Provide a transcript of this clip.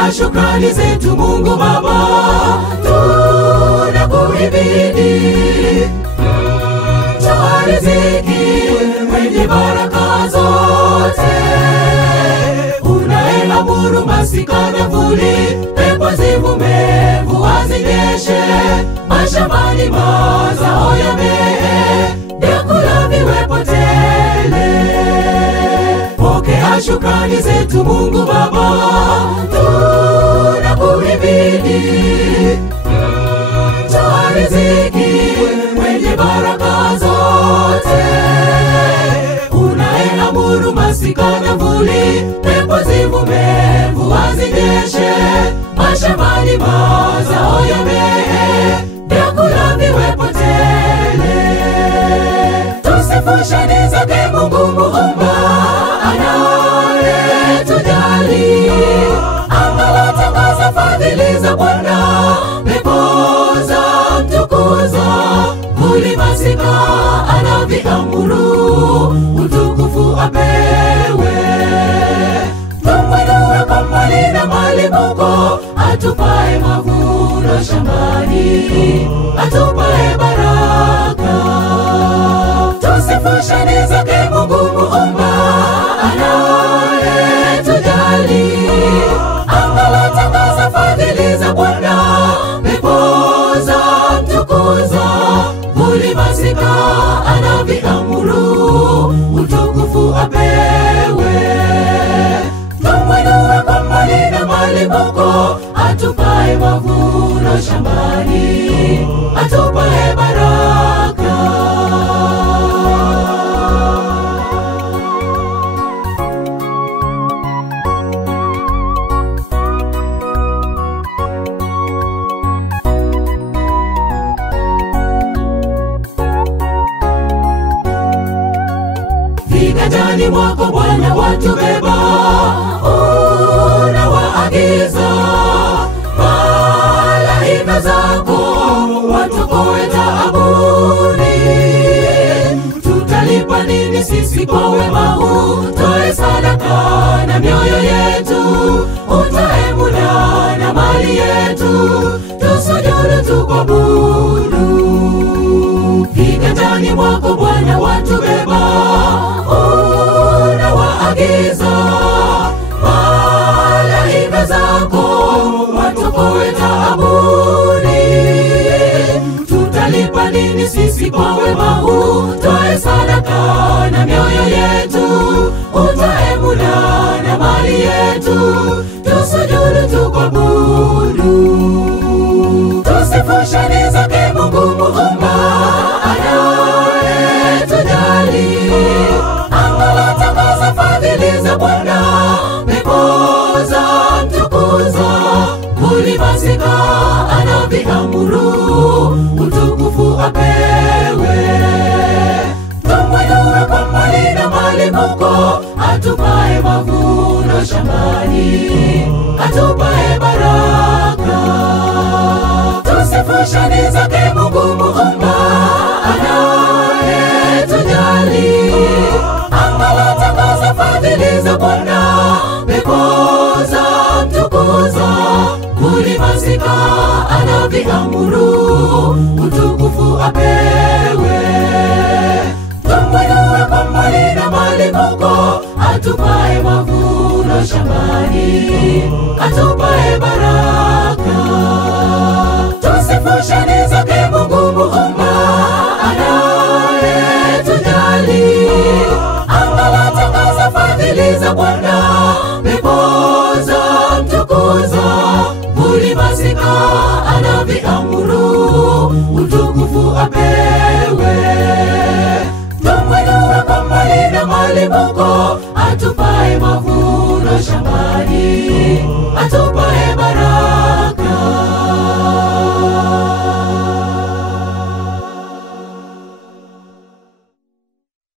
Pokea shukrani zetu Mungu Baba, tunakuhimidi. Toa riziki mwenye baraka zote, unayeamuru masika na vuli, pepo zivume, mvua zinyeshe, mashambani mazao yamee, vyakula viwepo tele. Pokea shukrani zetu Mungu Baba, tunakuhimidi. Toa riziki mwenye baraka zote, unayeamuru masika na vuli, pepo zivume, mvua zinyeshe, mashambani mazao yamee, vyakula viwepo tele. Tusifu shani zake Mungu Muumba, anayetujali. Anga tangaza fadhili za Bwana, pepo za mtukuza, vuli masika anaviamuru, utukufu apewe. Tumwinue kwa mali na malipuko, atupae mavuno shambani, atupae baraka. Tusifu shani zake Mungu Muumba, anayetujali. Anga tangaza fadhili za Bwana, pepo za mtukuza, vuli masika anaviamuru, utukufu apewe. Tumwinue kwa mali na malipuko, atupae mavuno shambani, atupae baraka. Viganjani mwako Bwana watubeba, unawaagiza malaika zako watuokoe taabuni. Tutalipa nini sisi kwa wema huu? Toe sadaka na mioyo yetu, utoe muda na mali yetu, tusujudu tukuabudu. Viganjani mwako Bwana watubeba, unawaagiza malaika zako watuokoe taabuni. Tutalipa nini sisi kwa wema huu? Toe sadaka na mioyo yetu, utoe muda na mali yetu, tusujudu tukuabudu. Tusifu shani zake Mungu Muumba, anayetujali. Anga tangaza fadhili za Bwana, pepo za mtukuza, vuli masika anaviamuru, utukufu apewe. Tumwinue kwa mali na malipuko, atupae mavuno shambani, atupae baraka. Tusifu shani zake Mungu Muumba, anayetujali. Anga tangaza fadhili za Bwana, pepo za mtukuza, vuli masika anaviamuru, utukufu apewe. Tumwinue kwa mali na malipuko, atupae mavuno shambani, atupae baraka. Tusifu shani zake Mungu Muumba, anayetujali. Anga tangaza fadhili za Bwana, pepo za mtukuza, vuli masika anaviamuru, utukufu apewe. Tumwinue kwa mali na malipuko, atupae mavuno shambani, atupae